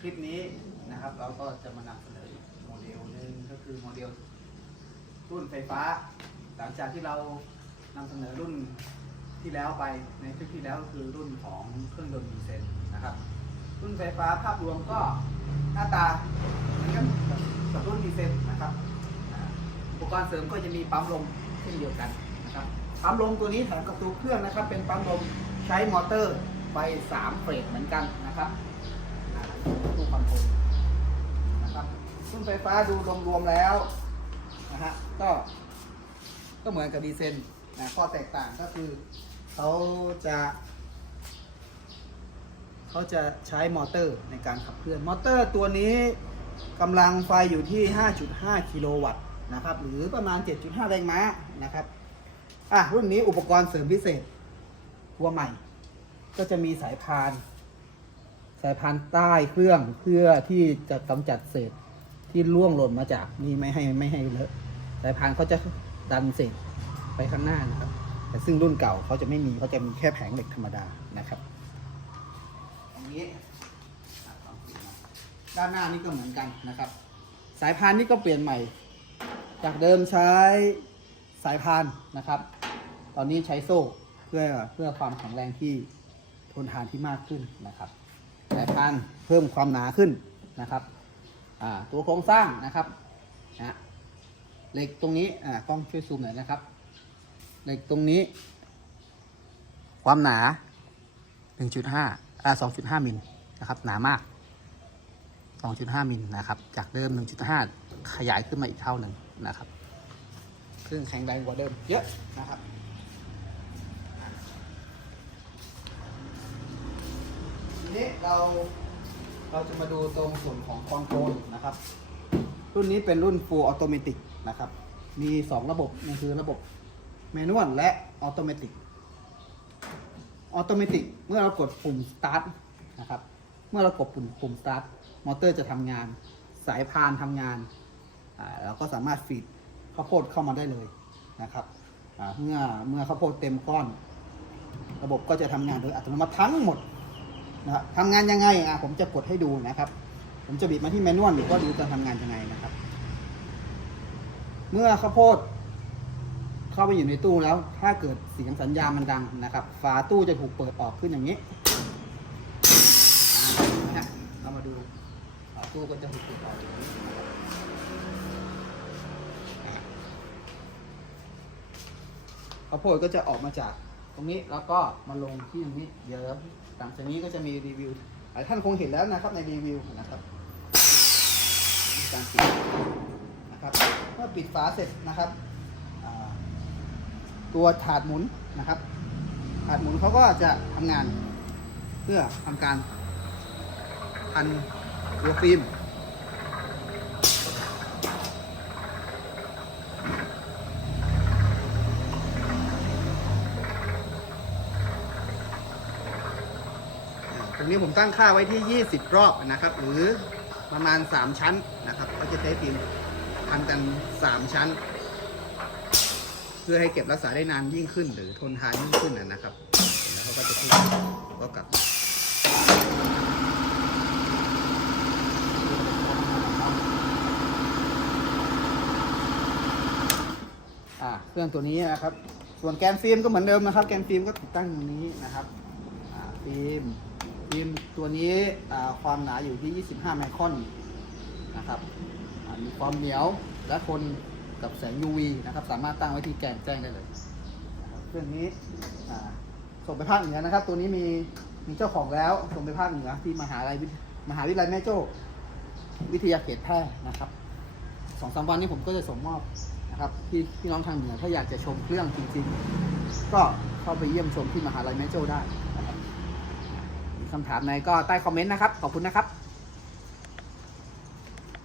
คลิปนี้นะครับเราก็จะมานำเสนอโมเดลหนึ่งก็คือโมเดลรุ่นไฟฟ้า หลังจากที่เรานำเสนอรุ่นที่แล้วไปในคลิปที่แล้วก็คือรุ่นของเครื่องยนต์ดีเซลนะครับ รุ่นไฟฟ้าภาพรวมก็หน้าตาเหมือนกันกับรุ่นดีเซลนะครับอุปกรณ์เสริมก็จะมีปั๊มลมเช่นเดียวกันนะครับปั๊มลมตัวนี้แถมกับตัวเครื่องนะครับ เป็นปั๊มลมใช้มอเตอร์ไฟ3เฟสเหมือนกันนะครับ ตู้คอนโทรลนะครับรุ่นไฟฟ้าดูรวมๆแล้วนะฮะก็ก็เหมือนกับดีเซลนะข้อแตกต่างก็คือเขาจะเขาจะใช้มอเตอร์ในการขับเคลื่อนมอเตอร์ตัวนี้กำลังไฟอยู่ที่ 5.5 กิโลวัตต์นะครับ หรือประมาณ 7.5 แรงม้านะครับอะรุ่นนี้อุปกรณ์เสริมพิเศษตัวใหม่ ก็จะมีสายพาน สายพานใต้เครื่องเพื่อที่จะกำจัดเศษที่ล่วงหล่นมาจากนี่ไม่ให้ไม่ให้เลอะสายพานเขาจะดันเศษไปข้างหน้านะครับ แต่ซึ่งรุ่นเก่าเขาจะไม่มีเขาจะมีแค่แผงเหล็กธรรมดานะครับอันนี้ด้านหน้านี่ก็เหมือนกันนะครับ สายพานนี่ก็เปลี่ยนใหม่ จากเดิมใช้สายพานนะครับ ตอนนี้ใช้โซ่เพื่อเพื่อความแข็งแรงที่ทนทานที่มากขึ้นนะครับายพานเพิ่มความหนาขึ้นนะครับตัวโครงสร้างนะครับนะเหล็กตรงนี้กล้องช่วยซูมหน่อยนะครับ เหล็กตรงนี้ ความหนา 1.5อ่า2.5มิลนะครับ หนามาก 2.5มิลนะครับ จากเดิม 1.5 ขยายขึ้นมาอีกเท่าหนึ่งนะครับ ซึ่งแข็งแรงกว่าเดิมเยอะนะครับ นี้เราเราจะมาดูตรงส่วนของคอนโทรลนะครับ รุ่นนี้เป็นรุ่น Full Automatic นะครับ มี 2 ระบบนั่นคือระบบแมนวลและออโตเมติกออโตเมติกเมื่อเรากดปุ่ม start นะครับ เมื่อเรากดปุ่มปุ่ม start มอเตอร์จะทำงาน สายพานทำงานเราก็สามารถฟีดข้าวโพดเข้ามาได้เลยนะครับเมื่อเมื่อข้าวโพดเต็มก้อน ระบบก็จะทำงานโดยอัตโนมัติทั้งหมด นะครับทำงานยังไงอะผมจะกดให้ดูนะครับ ผมจะบิดมาที่แมนนวลว่าดูการทำงานยังไงนะครับ เมื่อข้าวโพดเข้าไปอยู่ในตู้แล้ว ถ้าเกิดเสียงสัญญาณมันดังนะครับ ฝาตู้จะถูกเปิดออกขึ้นอย่างนี้นะเรามาดูฝาตู้ก็จะถูกเปิดออกอย่างนี้ข้าวโพดก็จะออกมาจาก รงนี้แล้วก็มาลงที่ตรงนี้เดี๋ยวหลังจากนี้ก็จะมีรีวิวหลายท่านคงเห็นแล้วนะครับในรีวิวนะครับมีการปิดนะครับเมื่อปิดฝาเสร็จนะครับตัวถาดหมุนนะครับ ถาดหมุนเขาก็จะทำงาน เพื่อทำการพันตัวฟิล์มอ่า ตรงนี้ผมตั้งค่าไว้ที่ 20 รอบนะครับ หรือประมาณ 3 ชั้นนะครับ ก็จะใช้ฟิล์มพันกัน 3 ชั้น เพื่อให้เก็บรักษาได้นานยิ่งขึ้น หรือทนทานยิ่งขึ้นนะครับ แล้วเขาก็จะพูดก็กลับอ่าเครื่องตัวนี้นะครับ ส่วนแกนฟิล์มก็เหมือนเดิมนะครับ แกนฟิล์มก็ติดตั้งตรงนี้นะครับฟิล์ม ฟิล์ตัวนี้ความหนาอยู่ที่ 25 ไมครอนนะครับมีความเหนียวและทนกับแสง UV นะครับ สามารถตั้งไว้ที่แกนแจ้งได้เลยเครื่องนี้ส่งไปภาคเหนือนะครับ ตัวนี้มีมีเจ้าของแล้วส่งไปภาคเหนือที่มหาลัยวิทมหาวิทยาลัยแม่โจ้วิทยาเขตแพร่นะครับสองสามวันนี้ผมก็จะส่งมอบนะครับพี่พี่น้องทางเหนือถ้าอยากจะชมเครื่องจริง ๆ ก็เข้าไปเยี่ยมชมที่มหาลัยแม่โจ้ได้ คำถามไหนก็ใต้คอมเมนต์นะครับ ขอบคุณนะครับ